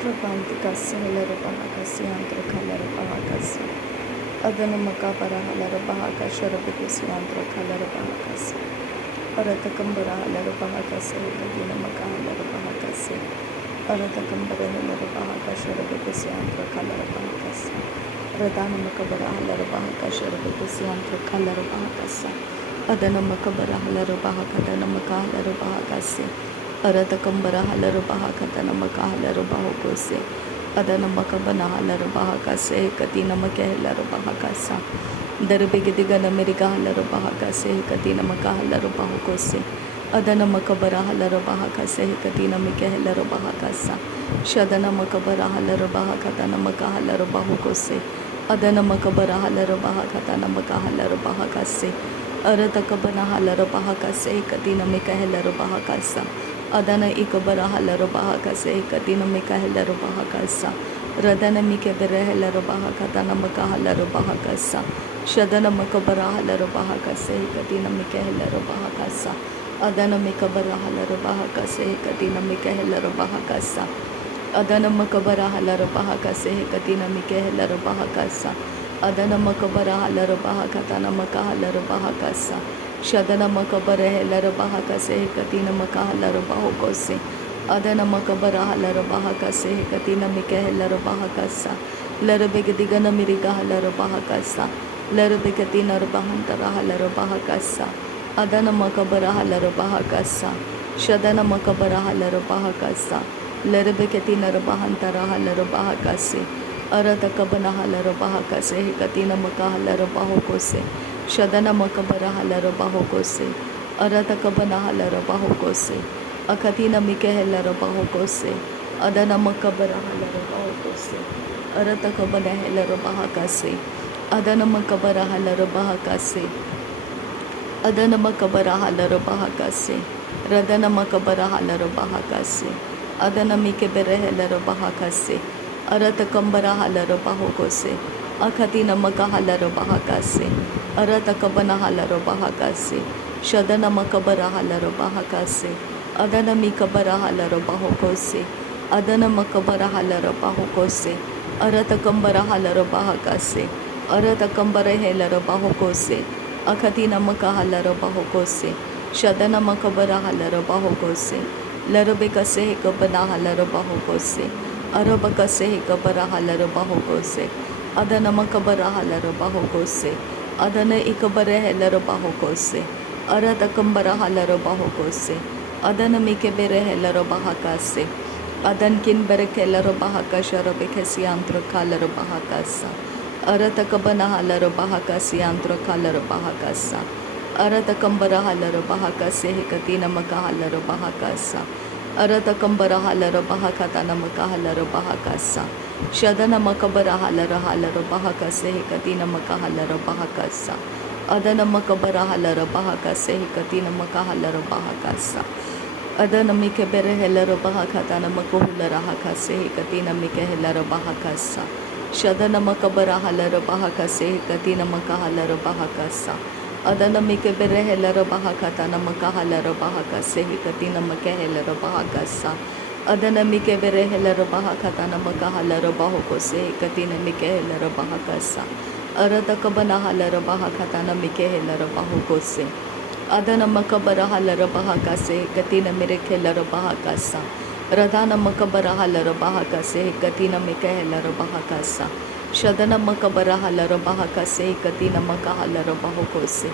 Romanticas, Hellerabahacas, Yantra Kalarabahacas, Adanamaka Parahalarabahaka, Sharabikis, Yantra Kalarabahacas, Aratakambara Halarabahacas, Dinamaka Halarabahacas, Aratakambara Halarabahaka, Sharabikis, Yantra Kalarabahacas, Radanamakabara Halarabahaka, Sharabikis, Yantra Kalarabahacas, Adanamakabara Halarabahaka, Danamaka Halarabahacas, Aratakambara Halarabahaka, Danamaka Halarabahocose, Adanamakabana Halarabahacase, Katina Makahalarabahacasa, Darabigidigana America Halarabahacase, Katina Makahalarabahocose, Adanamakabara Halarabahacase, Katina Mikahalarabahacasa, Shadana Makabara Halarabahakatana Makahalarabahocose, Adanamakabara Halarabahakatana Makahalarabahacase, Aratakabana Halarabahacase, Katina Mikahalarabahacasa, Adana Ikabara Halarabahacase, Katina Mikahalarabahacasa, Radana Mikabara Halarabahakatana Makahalarabahacasa, Shadana Makabara Halarabahacase, Katina Mikahalarabahacasa, Adana Mikabara Halarabahacase, Katina Mikahalarabahacasa, Adana Makabara Halarabahacase, Katina Mikahalarabahacasa, Adana Makabara Halarabahakatana Makahalarabahacasa, Shadana Makabara Halarabahacase, Katina Makahalarabahocose, Adana Makabara Halarabahacase, Katina Mikahalarabahacasa, Larabigadigana Miriga Halarabahacasa, Larabikatina Rabahantara Halarabahacasa, Adana Makabara Halarabahacasa, Shadana Makabara Halarabahacasa, Larabikatina Rabahantara Halarabahacase, Aratakabana Halarabahacase, Katina Makahalarabahocose, Shadana Makabara Halarabahocose, Aratakabana Halarabahocose, Akatina Mikahalarabahocose, Adana Makabara Halarabahocose, Aratakabana Halarabahacase, Adana Makabara Halarabahacase, Adana Makabara Halarabahacase, Radana Makabara Halarabahacase, Adana Mikebere Halarabahacase, Aratakambara Halarabahocose, Akatina Makahalarabahacase, Aratakabana Halarabahacase, Shadana Makabara Halarabahacase, Adana Mikabara Halarabahocose, Adana Makabara Halarabahocose, Aratakambara Halarabahacase, Aratakambara Halarabahocose, Akatina Makahalarabahocose, Shadana Makabara Halarabahocose, Larabekase Kabana Halarabahocose, Arabakase Kabara Halarabahocose, Adana Makabara Halarabahocose, Adana Ikabara Halarabahocose, Aratakambara Halarabahocose, Adana Mikebere Halarabahacase, Adankin Berekelarabahaka Sharabekasiantra Kalarabahacasa, Aratakabana Halarabahacasiantra Kalarabahacasa, Aratakambara Halarabahacase, Katina Makahalarabahacasa, Aratakambara Halarabahakatana Makahalarabahacasa, Shadana Makabara Halarabahacase, Katina Makahalarabahacasa, Adana Makabara Halarabahacase, Katina Makahalarabahacasa, Adana Mikebere Helarabahakatana Makuhularahakase, Katina Mikahelarabahacasa, Shadana Makabara Halarabahacase, Katina Makahalarabahacasa, Adana Mikebere Helarabahakatana Makahalarabahacase, Katina Makahelarabahacasa, Adana Mikebere Helarabahakatana Makahalarabahocose, Katina Mikahelarabahacasa, Aratakabana Halarabahakatana Mikahelarabahocose, Adana Makabara Halarabahacase, Katina Mirakelarabahacasa, Radana Makabara Halarabahacase, Katina Mikahelarabahacasa, Shadana Makabara Halarabahacase, Katina Makahalarabahocose,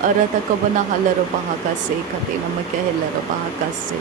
Aratakabana Halarabahacase, Katina Mikahelarabahacase,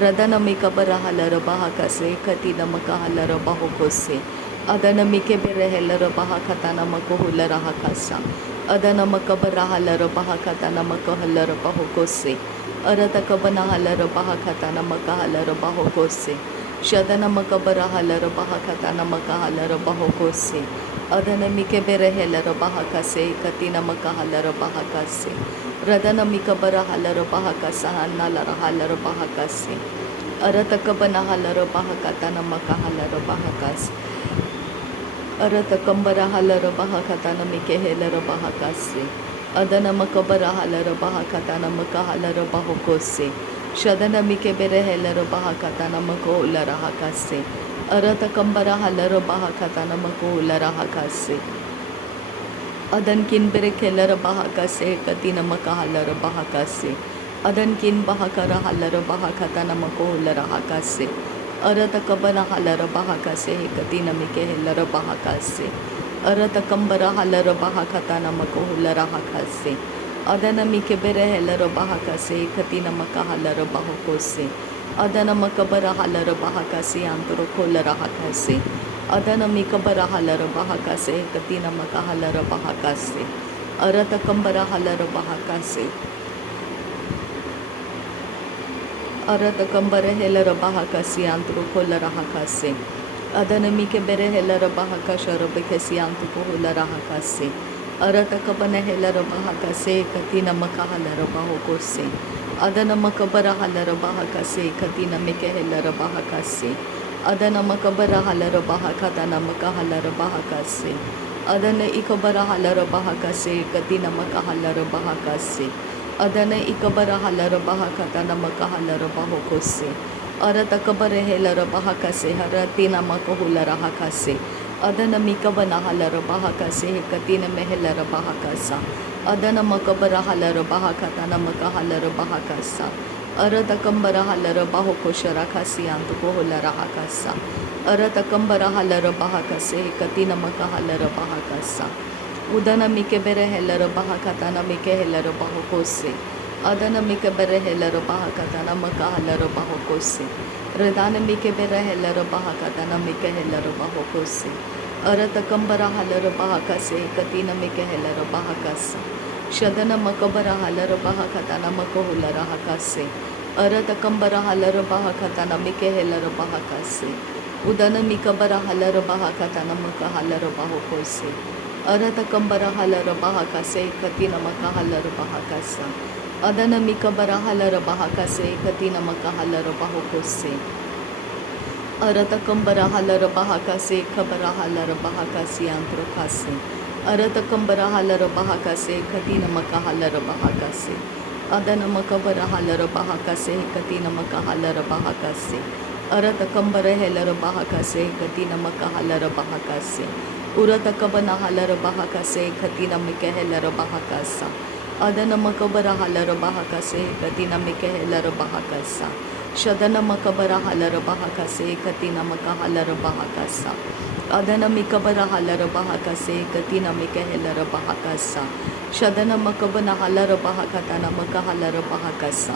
Radana Mikabara Halarabahacase, Katina Makahalarabahocose, Adana Mikebere Helarabahakatana Makuhularahakasa, Adana Makabara Halarabahakatana Makahalarabahocose, Aratakabana Halarabahakatana Makahalarabahocose, Shadana Makabara Halarabahakatana Makahalarabahocose, Adana Mikebere Helarabahacase, Katina Makahalarabahacase, Radana Mikabara Halarabahacasa, Nalara Halarabahacase, Aratakabana Halarabahakatana Makahalarabahacase, Aratakambara Halarabahakatana Mikahelarabahacase, Adana Makabara Halarabahakatana Makahalarabahocose, Shadana Mikebere Helarabahakatana Makolarahakase, Arata kambara halaro bahakatana makohulara hakase. Adan kin berekelara bahakase katina makahalara bahakase. Adan kin bahakara halara bahakatana makohulara hakase. Arata kabana halara bahakase katina mikehelara bahakase. Arata kambara halara bahakatana makohulara hakase. Adana mikebere helara bahakase katina makahalara bahakose. Adana makabara halara bahakase antoro kolara hakase. Adana mikabara halara bahakase katina makahalara bahakase. Arata kambara halara bahakase. Arata kambara helara bahakase antoro kolara hakase. Adana mikebere helara bahakashara bekesi antoro kolara hakase. Arata kabana helara bahakase katina makahalara bahakose. Adana makabara halara bahakase katina mikehelara bahakase. Adana makabara halara bahakatana makahalara bahakase. Adana ikabara halara bahakase katina makahalara bahakase. Adana ikabara halara bahakatana makahalara bahakose. Arata kabara helara bahakase haratina makahulara hakase. Adana mikabana halara bahakase katina mehelara bahakasa. Adana makabara halara bahakatana makahalara bahakasa. Arata kambara halara bahukoshara kasi antu kohulara hakasa. Arata kambara halara bahakase katina makahalara bahakasa. Udana mikebere helara bahakatana mikehelara bahukose. Adana mikebere helara bahakatana makahalara bahukose. Radana mikebere helara bahakatana mikehelara bahukose. Arata kambara halara bahakase katina mikehelara bahakasa. Shadana makabara halara bahakatana makohulara hakase. Arata kambara halara bahakatana mikehelara bahakase. Udana mikabara halara bahakatana makahalara bahukose. Arata kambara halara bahakase katina makahalara bahakasa. Adana mikabara halara bahakase katina makahalara bahukose. Arata kambara halara bahakase kabara halara bahakase antrokase. Arata kambara halara bahakase katina makahalara bahakase. Adana makabara halara bahakase katina makahalara bahakase. Arata kambara helara bahakase katina makahalara bahakase. Urata kabana halara bahakase katina mikahelara bahakasa. Adana makabara halara bahakase katina mikahelara bahakasa. Shadana makabara halara bahakase katina makahalara bahakasa. Adana mikabara halara bahakase katina mikahelara bahakasa. Shadana makabana halara bahakatana makahalara bahakasa.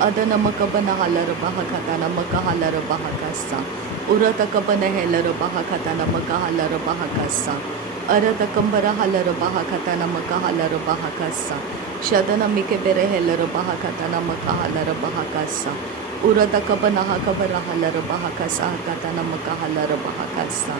Adana makabana halara bahakatana makahalara bahakasa. Urata kabana helara bahakatana makahalara bahakasa. Arata kambara halara bahakatana makahalara bahakasa. Shadana mikebere helara bahakatana makahalara bahakasa. Urata kabana hakabara halara bahakasa hakatana makahalara bahakasa.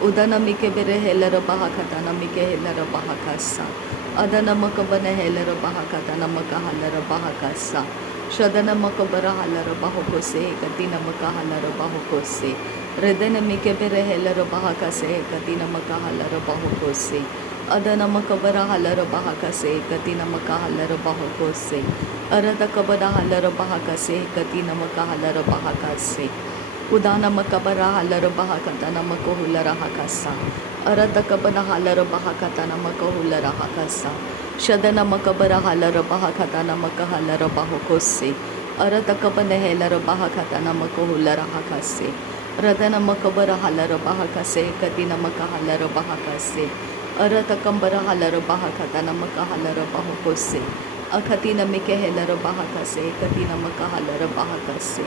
Udana mikebere helara bahakatana mikehelara bahakasa. Adana makabana helara bahakatana makahalara bahakasa. Shadana makabara halara bahukose katina makahalara bahukose. Redana mikebere helara bahakase katina makahalara bahukose. Adana makabara halara bahakase katina makahalara bahukose. Arata kabana halara bahakase katina makahalara bahakase. Udana makabara halara bahakatana makohulara hakasa. Arata kabana halara bahakatana makohulara hakasa. Shadana makabara halara bahakatana makahalara bahukose. Arata kabana helara bahakatana makohulara hakase. Radana makabara halara bahakase katina makahalara bahakase. Arata kambara halara bahakatana makahalara bahukose. Akatina mikehelara bahakase katina makahalara bahakase.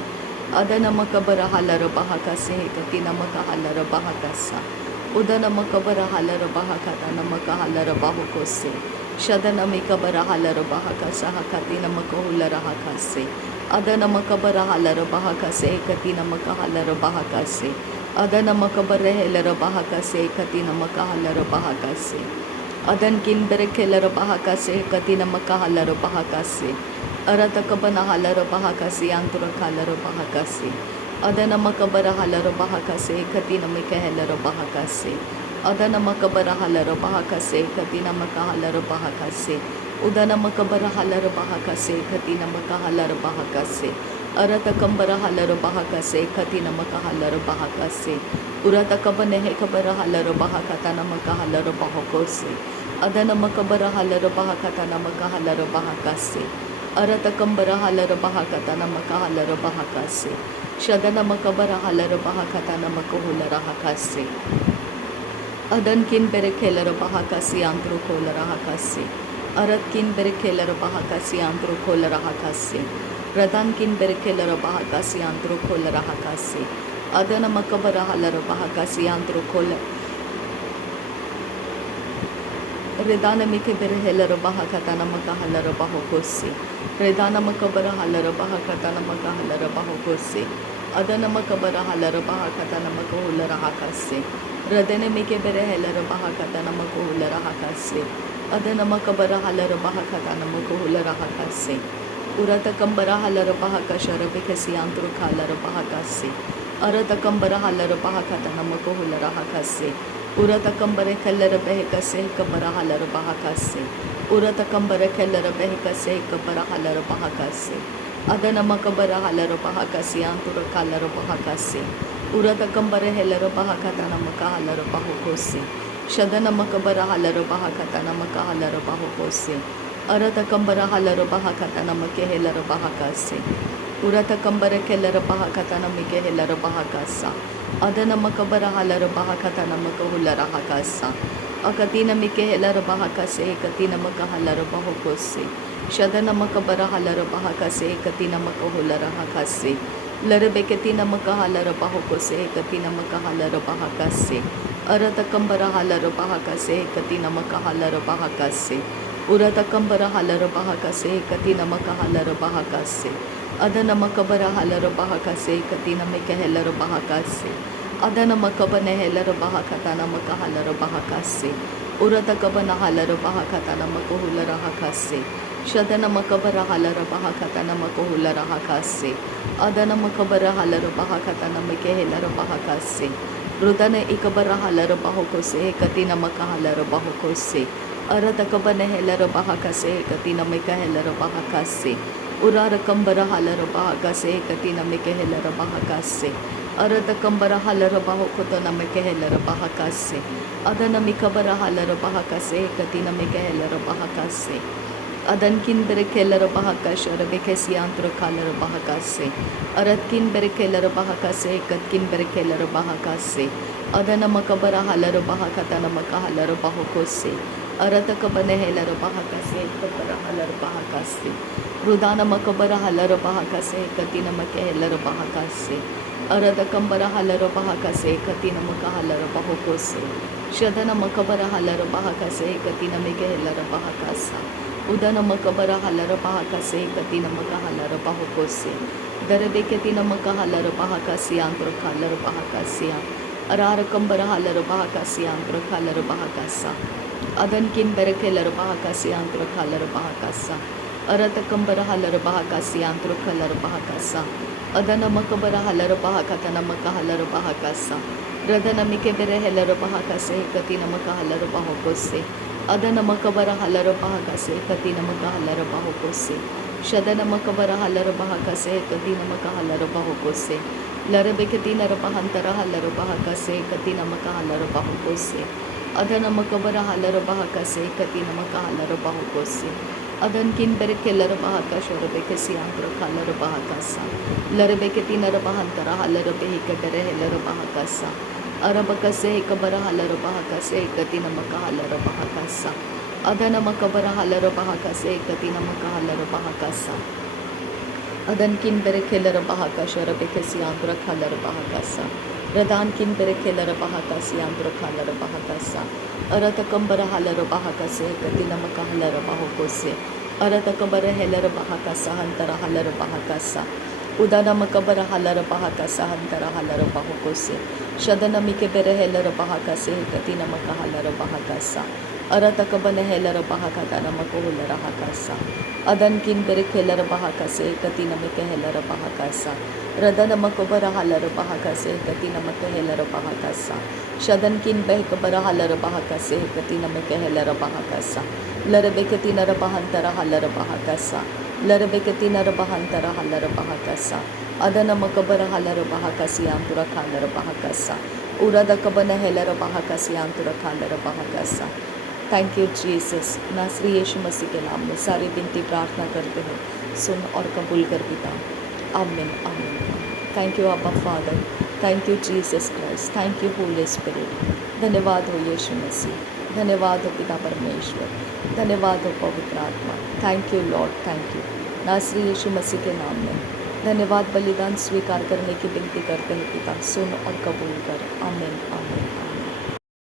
Adana makabara halara bahakase katina makahalara bahakasa. Udana makabara halara bahakatana makahalara bahukose. Shadana mikabara halara bahakasa hakatina makahulara hakase. Adana makabara halara bahakase katina makahalara bahakase. Adana makabara helara bahakase katina makahalara bahakase. Adan kin berekelara bahakase katina makahalara bahakase. Arata kabana halara bahakase antura kalara bahakase. Adana makabara halara bahakase katina mikahelara bahakase. Adana makabara halara bahakase katina makahalara bahakase. Udana makabara halara bahakase katina makahalara bahakase. Arata kambara halara bahakase katina maka halara bahakase. Urata kabane he kabara halara bahakatana maka halara bahakose. Adana makabara halara bahakatana maka halara bahakase. Arata kambara halara bahakatana maka halara bahakase. Shadana makabara halara bahakatana maka hulara hakase. Adankin berekelara bahakasi antro kolara hakase. Aratkin berekelara bahakasi antro kolara hakase. Radankin berekelara bahakasi antro kolara hakase. Adana makabara halara bahakasi antro kolara. Redana mike berehelara bahakatana maka halara bahokose. Redana makabara halara bahakatana maka halara bahokose. Adana makabara halara bahakatana maka hulara hakase. Radene mike berehelara bahakatana maka hulara hakase. Adana makabara halara bahakatana maka hulara hakase. Urata kambara halara bahakashara bekasi antro kalara bahakase. Arata kambara halara bahakatana maka hulara hakase. Urata kambare kallara behekase kabara halara bahakase. Urata kambare kallara behekase kabara halara bahakase. Adana makabara halara bahakase antura kalara bahakase. Urata kambare helara bahakatana maka halara bahokose. Shadana makabara halara bahakatana maka halara bahokose. Arata kambara halara bahakatana make helara bahakase. Urata kambare kellara bahakatana mike helara bahakasa. Adana makabara halara bahakatana maka hulara hakasa. Akatina mike helara bahakase katina maka halara bahokose. Shadana makabara halara bahakase katina maka hulara hakase. Larabeketina maka halara bahokose katina maka halara bahakase. Arata kambara halara bahakase katina maka halara bahakase. Urata kambara halara bahakase katina maka halara bahakase. Adana makabara halara bahakase katina mika helara bahakase. Adana makabana helara bahakatana maka halara bahakase. Urata kabana halara bahakatana maka hulara hakase. Shadana makabara halara bahakatana maka hulara hakase. Adana makabara halara bahakatana mika helara bahakase. Rudana ikabara halara bahokose katina maka halara bahokose. Arata kabana helara bahakase katina mika helara bahakase. Urara kambara halara bahakase katina mike helara bahakase. Arata kambara halara bahokotana mike helara bahakase. Adana mikabara halara bahakase katina mike helara bahakase. Adankin berekelara bahakashara bekesi antro kalara bahakase. Aratkin berekelara bahakase katkin berekelara bahakase. Adana makabara halara bahakatana maka halara bahokose. Arata kabane helara bahakase kabara halara bahakase. Rudana makabara halara bahakase katina maka helara bahakase. Arata kambara halara bahakase katina maka halara bahokose. Shadana makabara halara bahakase katina maka helara bahakasa. Udana makabara halara bahakase katina maka halara bahokose. Darade katina maka halara bahakase antro halara bahakase. Arara kambara halara bahakase antro halara bahakasa. Adankin berekelara bahakase antro halara bahakasa. Arata kambara halara bahakase antro halara bahakasa. Adana makabara halara bahakatana maka halara bahakasa. Radana mike bere helara bahakase katina maka halara bahokose. Adana makabara halara bahakase katina maka halara bahokose. Shadana makabara halara bahakase katina maka halara bahokose. Larabe katina rabahantara halara bahakase katina maka halara bahokose. Adana makabara halara bahakase katina maka halara bahokose. Adankin berekelara bahakashara bekasi antro halara bahakasa. Larabe katina rabahantara halara behika bere helara bahakasa. Arabakase kabara halara bahakase katina maka halara bahakasa. Adana makabara halara bahakase katina maka halara bahakasa. Adankin berekelara bahakashara bekasi antro halara bahakasa. Radankin berekelara bahakasi antro halara bahakasa. Arata kambara halara bahakase katina maka halara bahokose. Arata kambara helara bahakasa hantara halara bahakasa. Udana makabara halara bahakasa hantara halara bahokose. Shadana mike bere helara bahakase katina maka halara bahakasa. Arata kabana helara bahakatana maka hulara hakasa. Adankin bere kelara bahakase katina mike helara bahakasa. Radana makabara halara bahakase katina maka helara bahakasa. Shadankin behkabara halara bahakase katina mike helara bahakasa. Larabe katina rabahantara halara bahakasa. लरबे के तीन रबहंतर हलर बहकसा अदन मकबर हलर बहकसियांतुर खालर बहकसा उरद कबन हेलर बहकसियांतुर खालर बहकसा। Thank you Jesus. नासरी यीशु मसीह के नाम में सारी विनती प्रार्थना करते हैं, सुन और कबूल कर पिता। आमीन आमीन। थैंक यू अब्बा father, thank you Jesus Christ, thank you Holi spirit. धन्यवाद हो यीशु मसीह, धन्यवाद हो पिता परमेश्वर, धन्यवाद हो पवित्र आत्मा। Thank you Lord, thank you. नासरी यीशु मसीह के नाम में धन्यवाद। बलिदान स्वीकार करने की विनती करते हैं पिता, सुन और कबूल कर। आमीन आमीन।